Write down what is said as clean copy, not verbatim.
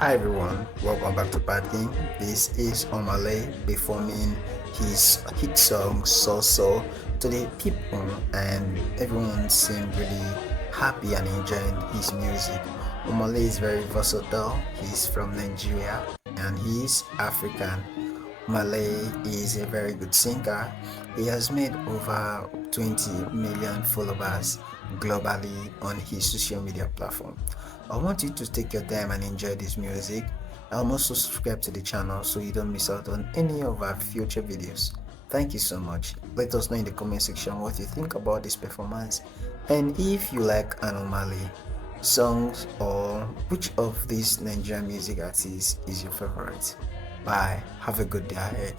Hi everyone, welcome back to Bad Game. This is Omah Lay performing his hit song Soso to the people, and everyone seemed really happy and enjoying his music. Omah Lay is very versatile. He's from Nigeria and he's African. Malay is a very good singer. He has made over 20 million followers globally on his social media platform. I want you to take your time and enjoy this music. Also subscribe to the channel so you don't miss out on any of our future videos. Thank you so much. Let us know in the comment section what you think about this performance and if you like Anomaly songs or which of these Nigerian music artists is your favorite. Bye. Have a good day ahead.